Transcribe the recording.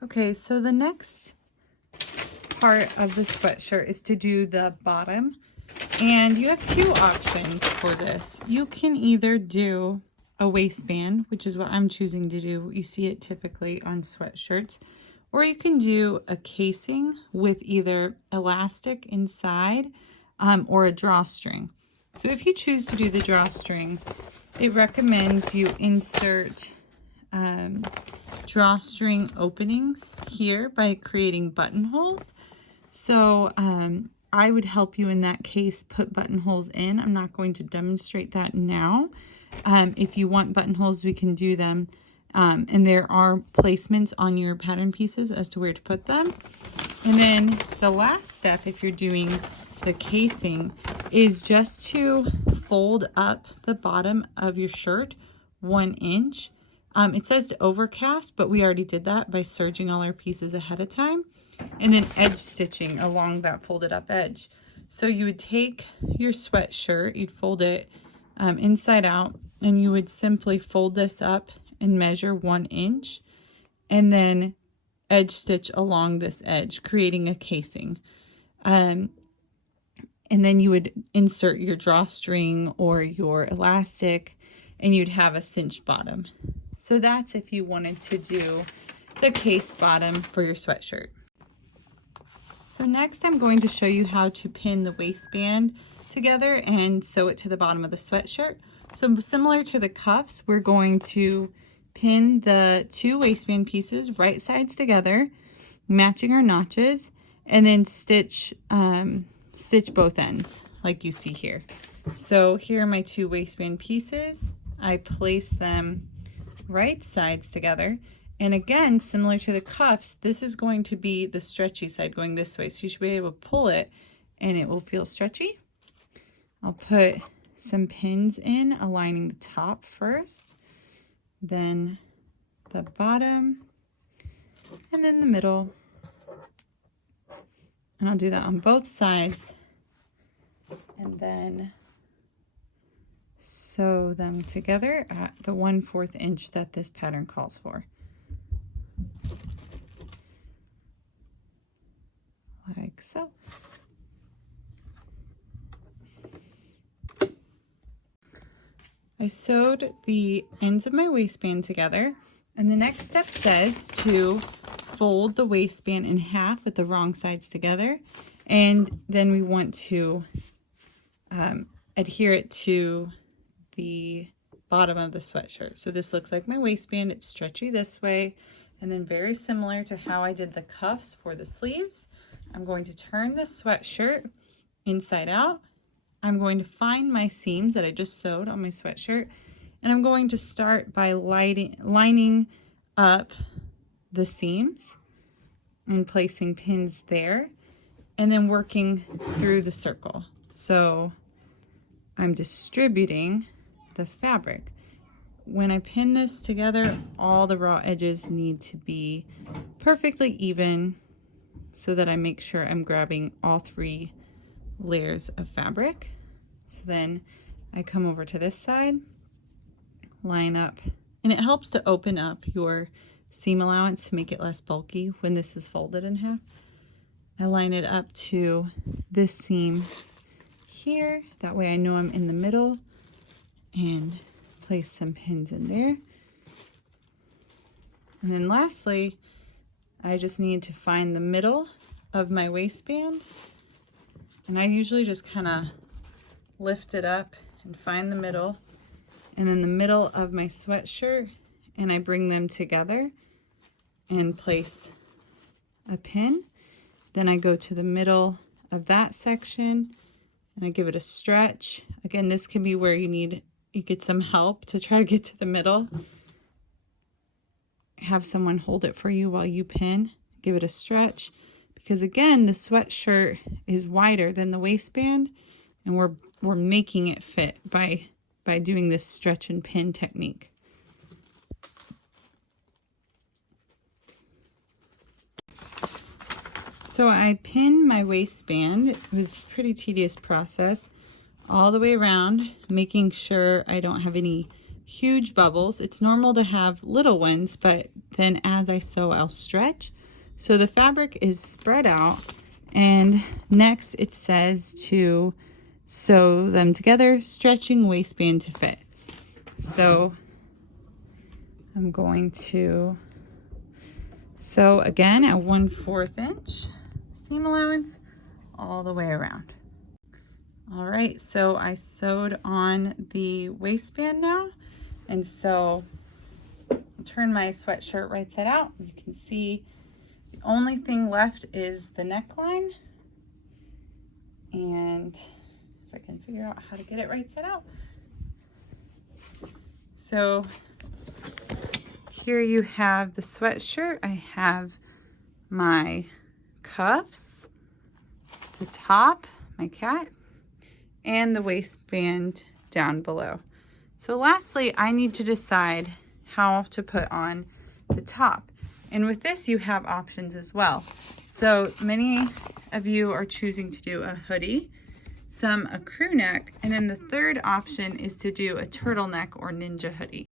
Okay, so the next part of the sweatshirt is to do the bottom. And you have two options for this. You can either do a waistband, which is what I'm choosing to do. You see it typically on sweatshirts. Or you can do a casing with either elastic inside or a drawstring. So if you choose to do the drawstring, it recommends you insert drawstring openings here by creating buttonholes. So I would help you in that case put buttonholes in. I'm not going to demonstrate that now. If you want buttonholes, we can do them. And there are placements on your pattern pieces as to where to put them. And then the last step, if you're doing the casing, is just to fold up the bottom of your shirt 1 inch. It says to overcast, but we already did that by serging all our pieces ahead of time. And then edge stitching along that folded up edge. So you would take your sweatshirt, you'd fold it inside out, and you would simply fold this up and measure 1 inch, and then edge stitch along this edge, creating a casing. And then you would insert your drawstring or your elastic, and you'd have a cinched bottom. So that's if you wanted to do the case bottom for your sweatshirt. So next I'm going to show you how to pin the waistband together and sew it to the bottom of the sweatshirt. So similar to the cuffs, we're going to pin the two waistband pieces right sides together, matching our notches, and then stitch both ends like you see here. So here are my two waistband pieces. I place them right sides together. And again, similar to the cuffs, this is going to be the stretchy side going this way. So you should be able to pull it and it will feel stretchy. I'll put some pins in, aligning the top first, then the bottom, and then the middle. And I'll do that on both sides. And then sew them together at the 1/4 inch that this pattern calls for. Like so. I sewed the ends of my waistband together, and the next step says to fold the waistband in half with the wrong sides together, and then we want to adhere it to the bottom of the sweatshirt. So this looks like my waistband. It's stretchy this way, and then very similar to how I did the cuffs for the sleeves, I'm going to turn the sweatshirt inside out. I'm going to find my seams that I just sewed on my sweatshirt, and I'm going to start by lining up the seams and placing pins there, and then working through the circle. So I'm distributing the fabric. When I pin this together, all the raw edges need to be perfectly even so that I make sure I'm grabbing all 3 layers of fabric. So then I come over to this side, line up, and it helps to open up your seam allowance to make it less bulky when this is folded in half. I line it up to this seam here, that way I know I'm in the middle, and place some pins in there. And then lastly, I just need to find the middle of my waistband, and I usually just kind of lift it up and find the middle, and then the middle of my sweatshirt, and I bring them together and place a pin. Then I go to the middle of that section and I give it a stretch. Again, this can be where you get some help to try to get to the middle. Have someone hold it for you while you pin. Give it a stretch, because again, the sweatshirt is wider than the waistband, and we're making it fit by doing this stretch and pin technique. So I pinned my waistband. It was a pretty tedious process all the way around, making sure I don't have any huge bubbles. It's normal to have little ones, but then as I sew, I'll stretch. So the fabric is spread out, and next it says to sew them together, stretching waistband to fit. So I'm going to sew again at 1/4 inch seam allowance all the way around. All right, so I sewed on the waistband now, and so I'll turn my sweatshirt right side out. You can see the only thing left is the neckline, and if I can figure out how to get it right side out. So here you have the sweatshirt. I have my cuffs, the top, my cat, and the waistband down below. So lastly, I need to decide how to put on the top. And with this, you have options as well. So many of you are choosing to do a hoodie, some a crew neck, and then the third option is to do a turtleneck or ninja hoodie.